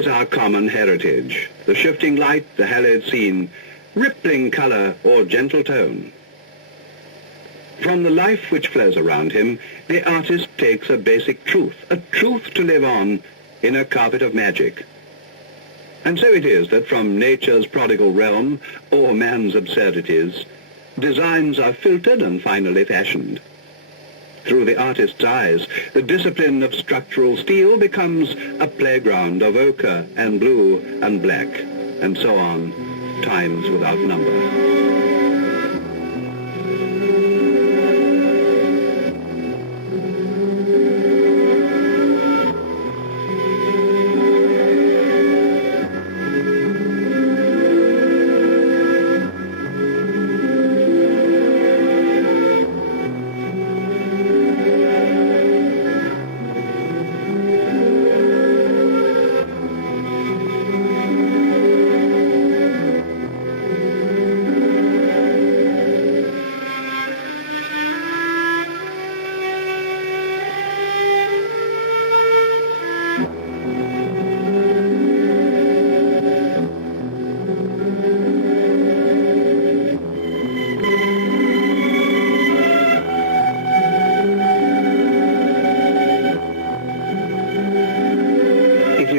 is our common heritage, the shifting light, the hallowed scene, rippling colour or gentle tone. From the life which flows around him, the artist takes a basic truth, a truth to live on in a carpet of magic. And so it is that from nature's prodigal realm, or man's absurdities, designs are filtered and finally fashioned. Through the artist's eyes, the discipline of structural steel becomes a playground of ochre and blue and black, and so on, times without number.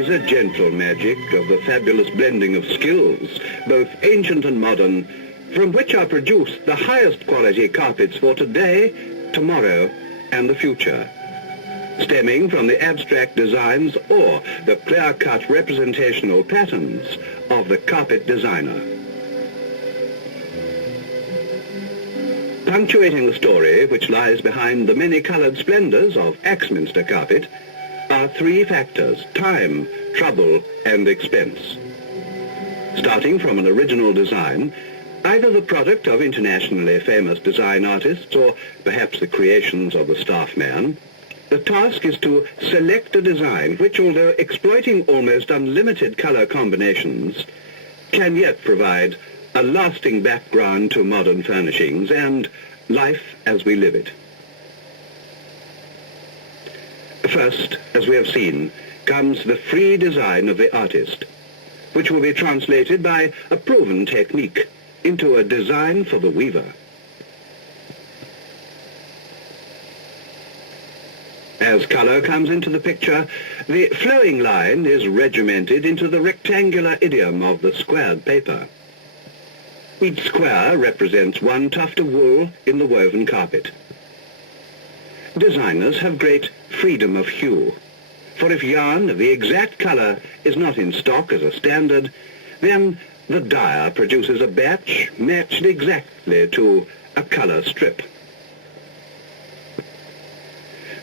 A gentle magic of the fabulous blending of skills, both ancient and modern, from which are produced the highest quality carpets for today, tomorrow, and the future, stemming from the abstract designs or the clear-cut representational patterns of the carpet designer. Punctuating the story which lies behind the many-coloured splendours of Kidderminster Carpet are three factors: time, trouble, and expense. Starting from an original design, either the product of internationally famous design artists or perhaps the creations of the staff man, the task is to select a design which, although exploiting almost unlimited colour combinations, can yet provide a lasting background to modern furnishings and life as we live it. First, as we have seen, comes the free design of the artist, which will be translated by a proven technique into a design for the weaver. As colour comes into the picture, the flowing line is regimented into the rectangular idiom of the squared paper. Each square represents one tuft of wool in the woven carpet. Designers have great freedom of hue, for if yarn of the exact colour is not in stock as a standard, then the dyer produces a batch matched exactly to a colour strip.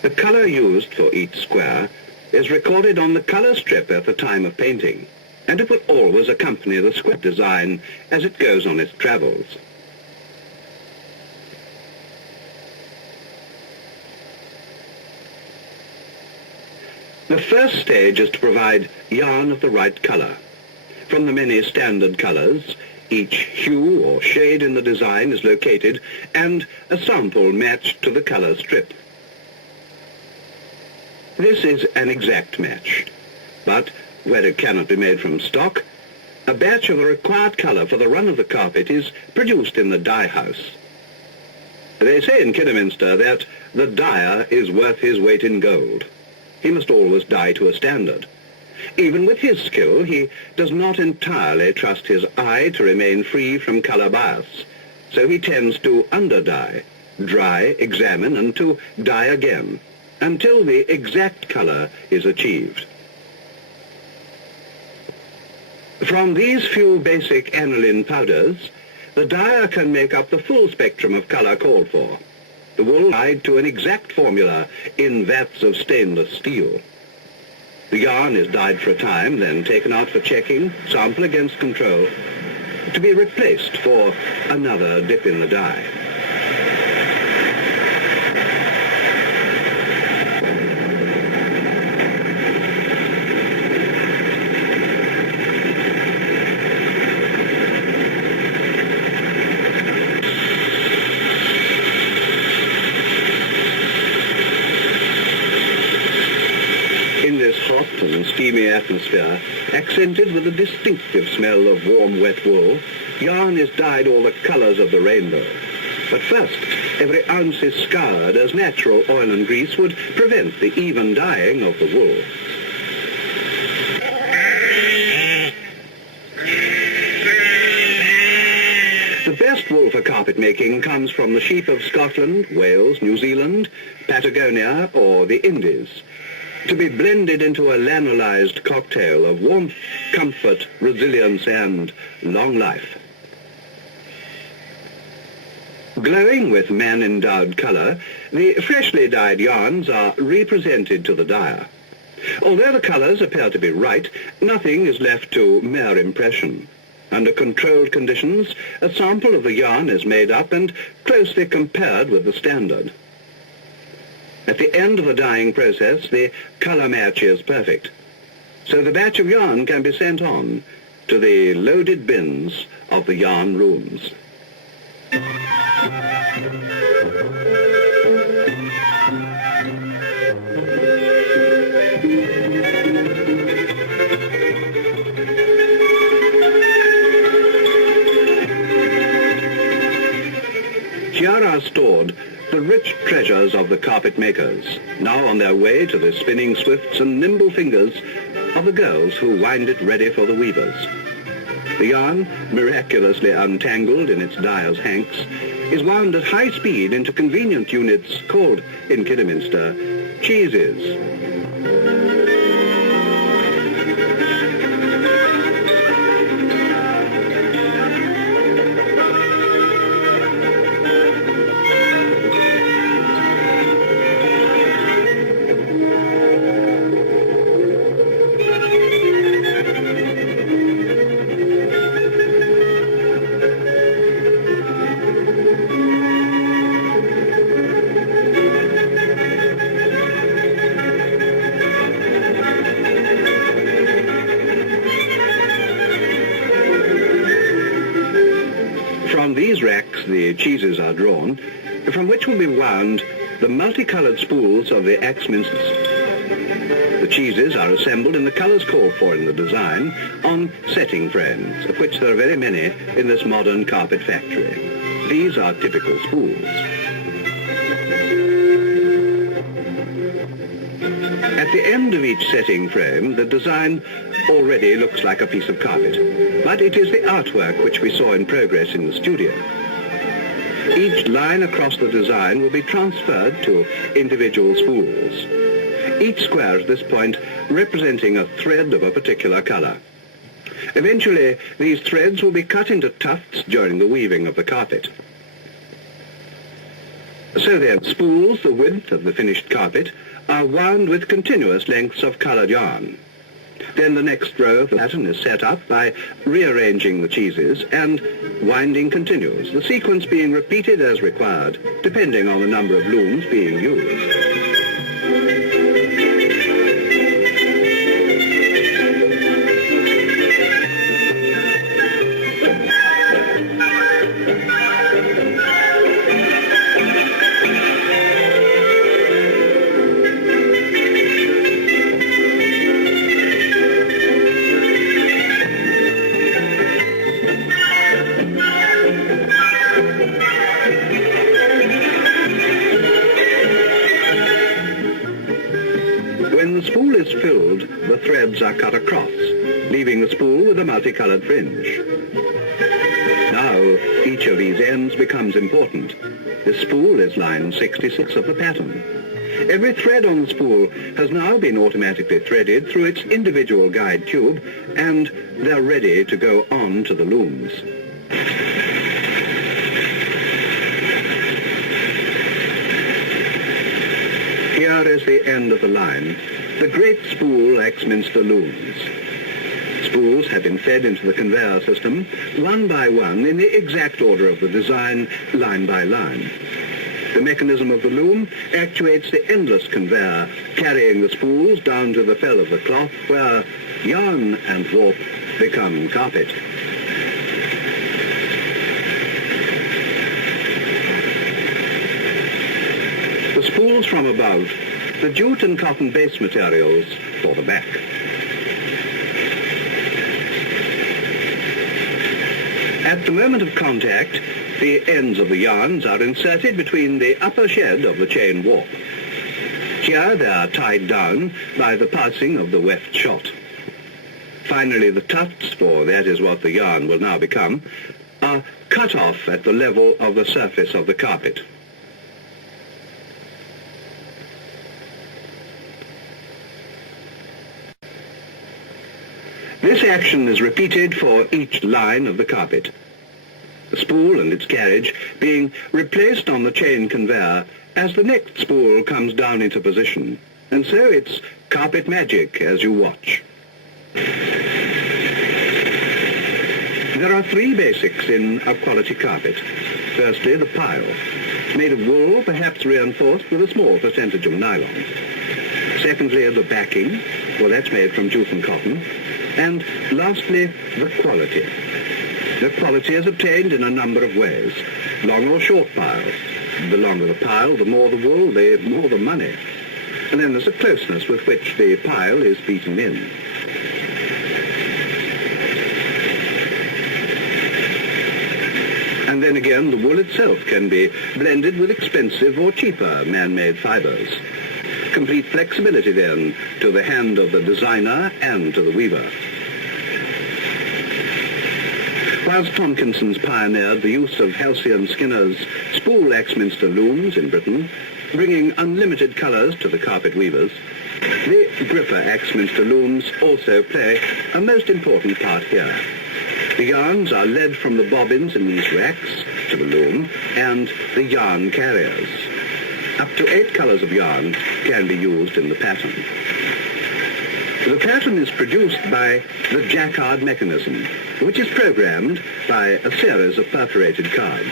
The colour used for each square is recorded on the colour strip at the time of painting, and it will always accompany the square design as it goes on its travels. The first stage is to provide yarn of the right colour. From the many standard colours, each hue or shade in the design is located and a sample matched to the colour strip. This is an exact match, but where it cannot be made from stock, a batch of the required colour for the run of the carpet is produced in the dye house. They say in Kidderminster that the dyer is worth his weight in gold. He must always dye to a standard. Even with his skill, he does not entirely trust his eye to remain free from colour bias, so he tends to under-dye, dry, examine, and to dye again, until the exact colour is achieved. From these few basic aniline powders, the dyer can make up the full spectrum of colour called for. The wool dyed to an exact formula in vats of stainless steel. The yarn is dyed for a time, then taken out for checking, sample against control, to be replaced for another dip in the dye. In this hot and steamy atmosphere, atmosphere, accented with a distinctive smell of warm, wet wool, yarn is dyed all the colours of the rainbow. But first, every ounce is scoured as natural oil and grease would prevent the even dyeing of the wool. The best wool for carpet making comes from the sheep of Scotland, Wales, New Zealand, Patagonia or the Indies, to be blended into a lanolized cocktail of warmth, comfort, resilience and long life. Glowing with man-endowed colour, the freshly dyed yarns are represented to the dyer. Although the colours appear to be right, nothing is left to mere impression. Under controlled conditions, a sample of the yarn is made up and closely compared with the standard. At the end of the dyeing process, the colour match is perfect. So the batch of yarn can be sent on to the loaded bins of the yarn rooms. Here are stored the rich treasures of the carpet makers, now on their way to the spinning swifts and nimble fingers of the girls who wind it ready for the weavers. The yarn, miraculously untangled in its dyer's hanks, is wound at high speed into convenient units called, in Kidderminster, cheeses. From these racks the cheeses are drawn, from which will be wound the multicoloured spools of the Axminsters. The cheeses are assembled in the colours called for in the design on setting frames, of which there are very many in this modern carpet factory. These are typical spools. At the end of each setting frame, the design already looks like a piece of carpet, but it is the artwork which we saw in progress in the studio. Each line across the design will be transferred to individual spools, each square at this point representing a thread of a particular colour. Eventually, these threads will be cut into tufts during the weaving of the carpet. So then, spools the width of the finished carpet are wound with continuous lengths of coloured yarn. Then the next row of the pattern is set up by rearranging the cheeses, and winding continues, the sequence being repeated as required, depending on the number of looms being used. When the spool is filled, the threads are cut across, leaving the spool with a multicoloured fringe. Now, each of these ends becomes important. The spool is line 66 of the pattern. Every thread on the spool has now been automatically threaded through its individual guide tube, and they're ready to go on to the looms. Here is the end of the line, the great spool Axminster looms. Spools have been fed into the conveyor system, one by one, in the exact order of the design, line by line. The mechanism of the loom actuates the endless conveyor, carrying the spools down to the fell of the cloth, where yarn and warp become carpet. The spools from above, the jute and cotton base materials for the back. At the moment of contact, the ends of the yarns are inserted between the upper shed of the chain warp. Here they are tied down by the passing of the weft shot. Finally, the tufts, for that is what the yarn will now become, are cut off at the level of the surface of the carpet. This action is repeated for each line of the carpet, the spool and its carriage being replaced on the chain conveyor as the next spool comes down into position. And so it's carpet magic as you watch. There are three basics in a quality carpet. Firstly, the pile, made of wool, perhaps reinforced with a small percentage of nylon. Secondly, the backing, well, that's made from jute and cotton. And lastly, the quality. The quality is obtained in a number of ways, long or short piles. The longer the pile, the more the wool, the more the money. And then there's a closeness with which the pile is beaten in. And then again, the wool itself can be blended with expensive or cheaper man-made fibers. Complete flexibility, then, to the hand of the designer and to the weaver. Whilst Tomkinson's pioneered the use of Halcyon Skinner's spool Axminster looms in Britain, bringing unlimited colours to the carpet weavers, the gripper Axminster looms also play a most important part here. The yarns are led from the bobbins in these racks to the loom and the yarn carriers. Up to 8 colours of yarn can be used in the pattern. The pattern is produced by the jacquard mechanism, which is programmed by a series of perforated cards.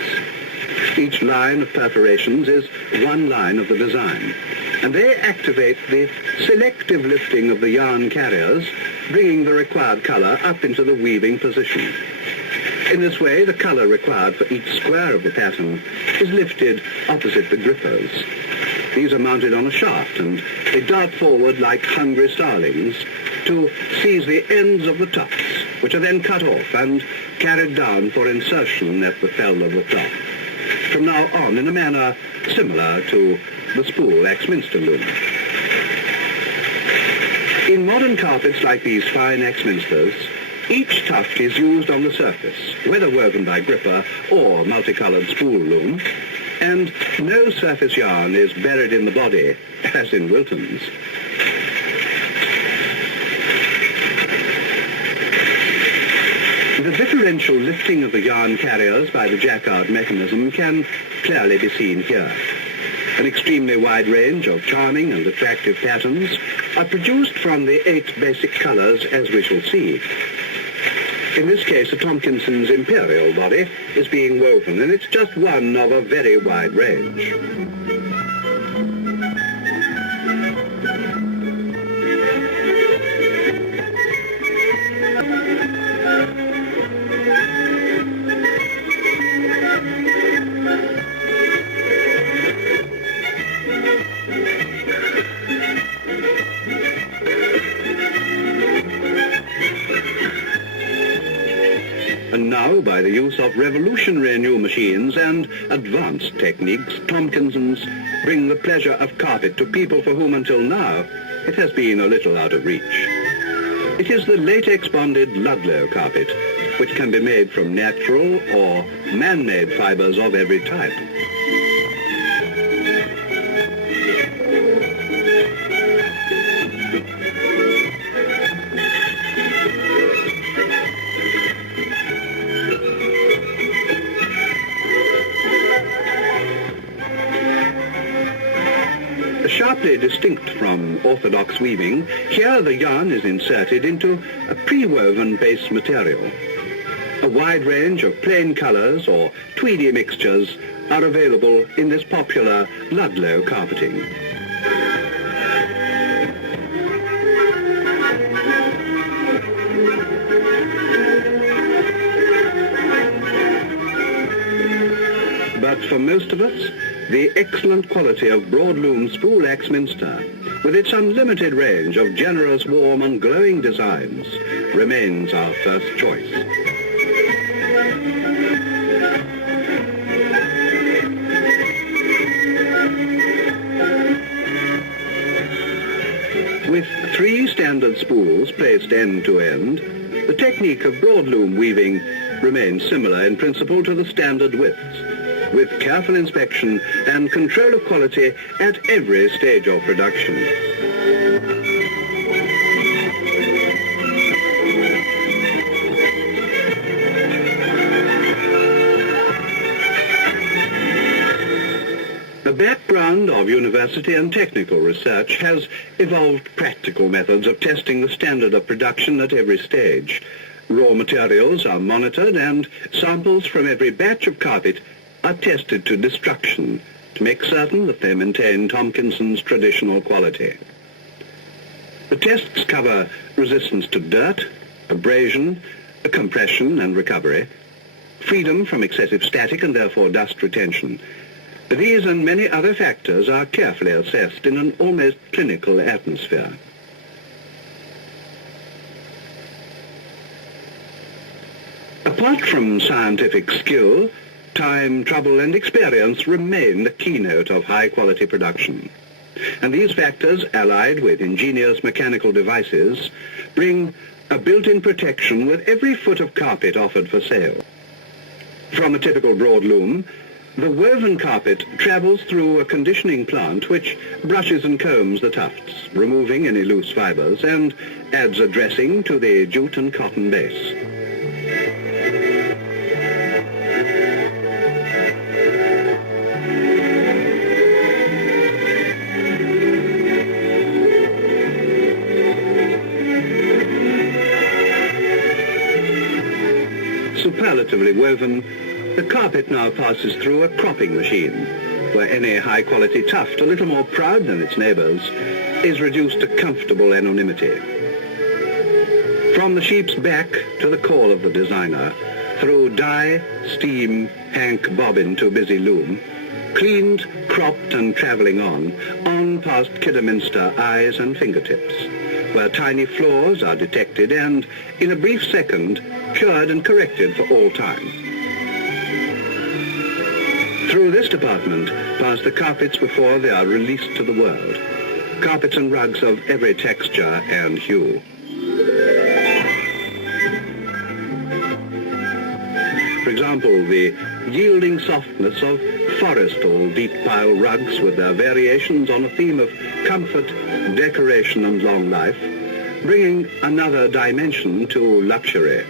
Each line of perforations is one line of the design, and they activate the selective lifting of the yarn carriers, bringing the required colour up into the weaving position. In this way, the colour required for each square of the pattern is lifted opposite the grippers. These are mounted on a shaft, and they dart forward like hungry starlings to seize the ends of the tufts, which are then cut off and carried down for insertion at the fell of the top. From now on, in a manner similar to the spool Axminster loom. In modern carpets like these fine Axminsters, each tuft is used on the surface, whether woven by gripper or multicoloured spool loom, and no surface yarn is buried in the body, as in Wilton's. The differential lifting of the yarn carriers by the jacquard mechanism can clearly be seen here. An extremely wide range of charming and attractive patterns are produced from the 8 basic colours, as we shall see. In this case, the Tomkinson's imperial body is being woven, and it's just one of a very wide range. And now, by the use of revolutionary new machines and advanced techniques, Tomkinsons bring the pleasure of carpet to people for whom until now it has been a little out of reach. It is the latex-bonded Ludlow carpet, which can be made from natural or man-made fibers of every type. Sharply distinct from orthodox weaving, here the yarn is inserted into a pre-woven base material. A wide range of plain colours or tweedy mixtures are available in this popular Ludlow carpeting. But for most of us, the excellent quality of broadloom spool Axminster, with its unlimited range of generous, warm and glowing designs, remains our first choice. standard spools placed end to end, the technique of broadloom weaving remains similar in principle to the standard widths, with careful inspection and control of quality at every stage of production. A background of university and technical research has evolved practical methods of testing the standard of production at every stage. Raw materials are monitored and samples from every batch of carpet are tested to destruction to make certain that they maintain Tomkinson's traditional quality. The tests cover resistance to dirt, abrasion, compression and recovery, freedom from excessive static and therefore dust retention. These and many other factors are carefully assessed in an almost clinical atmosphere. Apart from scientific skill, time, trouble and experience remain the keynote of high-quality production. And these factors, allied with ingenious mechanical devices, bring a built-in protection with every foot of carpet offered for sale. From a typical broadloom, the woven carpet travels through a conditioning plant which brushes and combs the tufts, removing any loose fibers, and adds a dressing to the jute and cotton base. Superlatively woven, the carpet now passes through a cropping machine, where any high-quality tuft, a little more proud than its neighbours, is reduced to comfortable anonymity. From the sheep's back to the call of the designer, through dye, steam, hank, bobbin to busy loom, cleaned, cropped and travelling on past Kidderminster eyes and fingertips, where tiny flaws are detected and, in a brief second, cured and corrected for all time. Through this department pass the carpets before they are released to the world. Carpets and rugs of every texture and hue. For example, the yielding softness of forestal deep pile rugs with their variations on a theme of comfort, decoration and long life, bringing another dimension to luxury.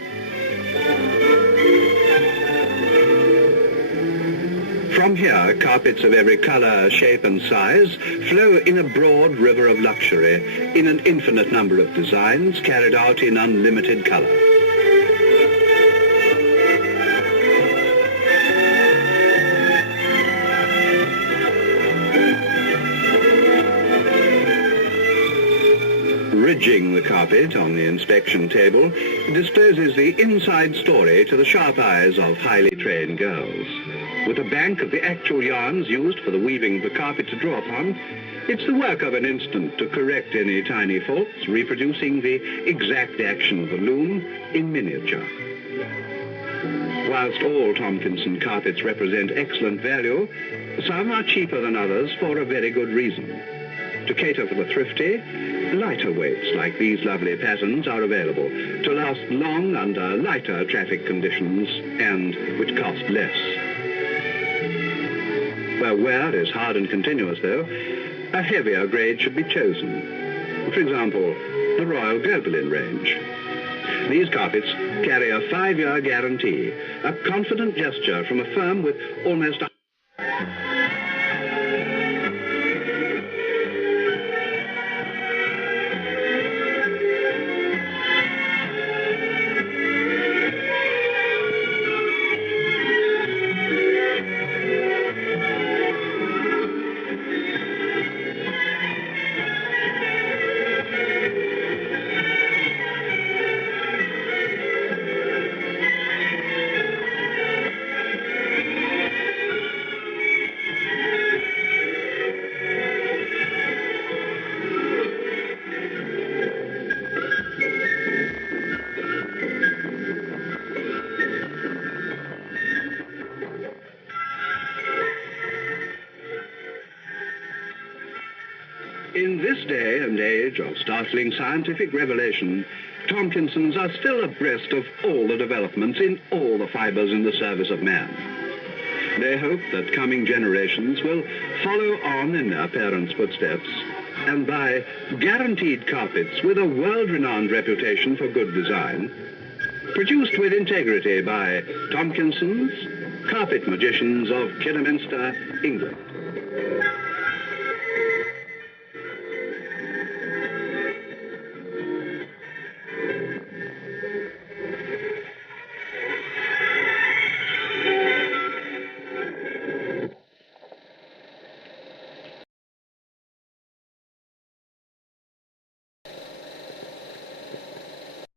From here, carpets of every colour, shape and size flow in a broad river of luxury in an infinite number of designs carried out in unlimited colour. Ridging the carpet on the inspection table discloses the inside story to the sharp eyes of highly trained girls. With a bank of the actual yarns used for the weaving of the carpet to draw upon, it's the work of an instant to correct any tiny faults, reproducing the exact action of the loom in miniature. Whilst all Tomkinson carpets represent excellent value, some are cheaper than others for a very good reason. To cater for the thrifty, lighter weights like these lovely patterns are available to last long under lighter traffic conditions and which cost less. Where wear is hard and continuous, though, a heavier grade should be chosen. For example, the Royal Gobelin range. These carpets carry a 5-year guarantee, a confident gesture from a firm with almost a In this day and age of startling scientific revelation, Tomkinsons are still abreast of all the developments in all the fibres in the service of man. They hope that coming generations will follow on in their parents' footsteps and buy guaranteed carpets with a world-renowned reputation for good design, produced with integrity by Tomkinsons, carpet magicians of Kidderminster, England.